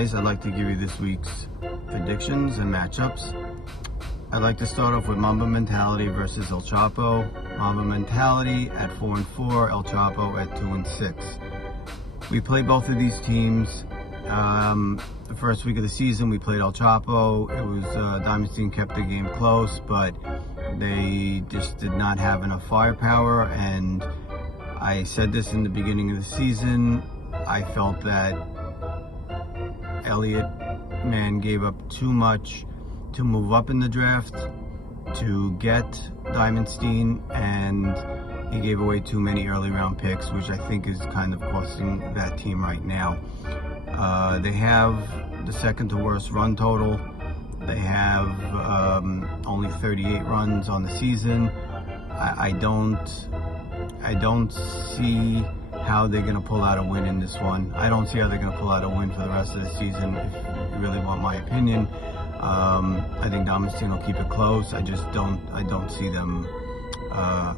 guys, I'd like to give you this week's predictions and matchups. I'd like to start off with Mamba Mentality versus El Chapo. Mamba Mentality at 4-4, El Chapo at 2-6. We played both of these teams. The first week of the season, we played El Chapo. It was Diamondstein kept the game close, but they just did not have enough firepower. And I said this in the beginning of the season. I felt that Elliott, gave up too much to move up in the draft to get Diamondstein, and he gave away too many early round picks, which I think is kind of costing that team right now. They have the second to worst run total. They have only 38 runs on the season. I don't see how they're going to pull out a win in this one. I don't see how they're going to pull out a win for the rest of the season, if you really want my opinion. I think Diamondstein will keep it close. I don't see them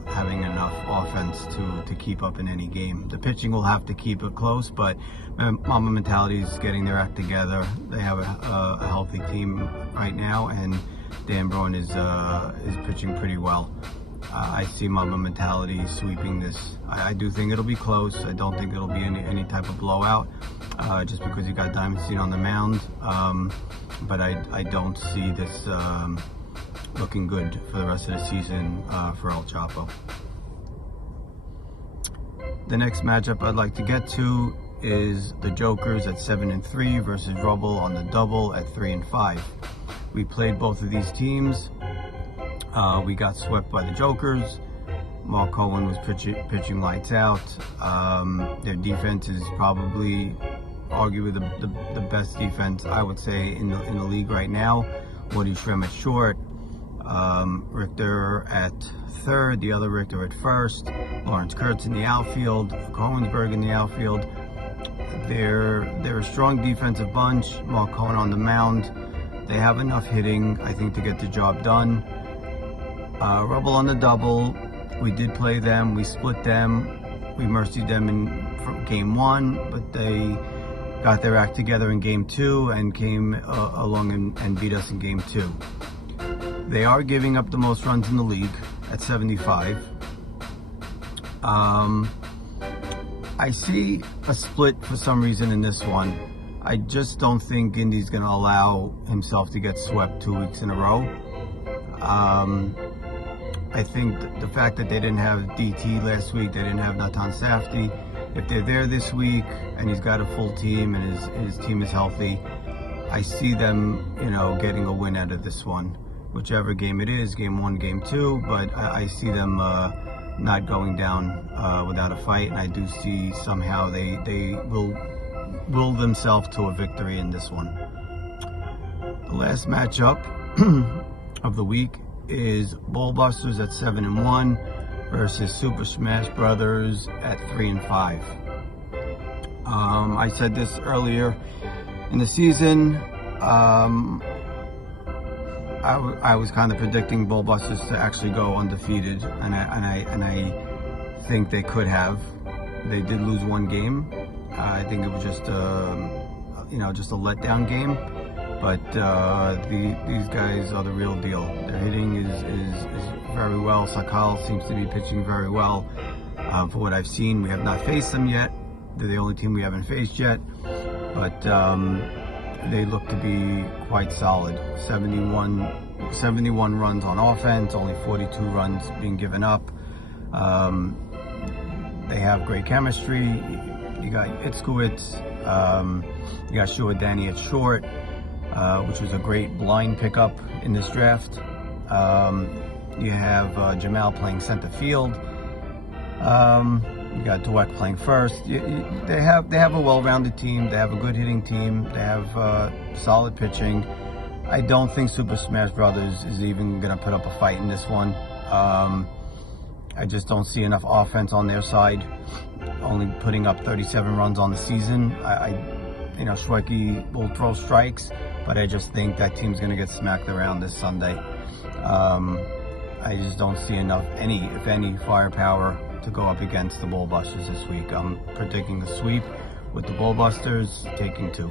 having enough offense to keep up in any game. The pitching will have to keep it close, but Mamba Mentality is getting their act together. They have a healthy team right now, and Dan Braun is pitching pretty well. I see Mamba Mentality sweeping this. I do think it'll be close. I don't think it'll be any type of blowout, just because you got Diamondstein on the mound. But I don't see this looking good for the rest of the season for El Chapo. The next matchup I'd like to get to is the Jokers at 7-3 versus Rubble on the double at 3-5. We played both of these teams. We got swept by the Jokers. Mark Cohen was pitching lights out. Their defense is probably arguably the best defense, I would say, in the league right now. Woody Shrem at short, Richter at third, the other Richter at first, Lawrence Kurtz in the outfield, Cohensberg in the outfield. They're a strong defensive bunch. Mark Cohen on the mound. They have enough hitting, I think, to get the job done. Rubble on the double. We did play them. We split them. We mercied them in game one, but they got their act together in game two and came along and beat us in game two. They are giving up the most runs in the league at 75. I see a split for some reason in this one. I just don't think Indy's going to allow himself to get swept 2 weeks in a row. I think the fact that they didn't have DT last week, they didn't have Natan Safdie. If they're there this week and he's got a full team and his team is healthy, I see them, getting a win out of this one. Whichever game it is, game one, game two, but I see them not going down without a fight, and I do see somehow they will themselves to a victory in this one. The last matchup of the week is Ballbusters at 7-1 versus Super Smash Brothers at 3-5. I said this earlier in the season. I was kind of predicting Ballbusters to actually go undefeated, and I think they could have. They did lose one game. I think it was just just a letdown game. But these guys are the real deal. Their hitting is very well. Sakal seems to be pitching very well. For what I've seen, we have not faced them yet. They're the only team we haven't faced yet. But they look to be quite solid. 71 runs on offense, only 42 runs being given up. They have great chemistry. You got Itzkowitz. You got Shua Danny at short, which was a great blind pickup in this draft. You have Jamal playing center field. You got Dweck playing first. They have a well-rounded team. They have a good hitting team. They have solid pitching. I don't think Super Smash Brothers is even going to put up a fight in this one. I just don't see enough offense on their side. Only putting up 37 runs on the season. Schwecke will throw strikes, but I just think that team's going to get smacked around this Sunday. I just don't see enough, if any, firepower to go up against the Ballbusters this week. I'm predicting the sweep with the Ballbusters taking 2.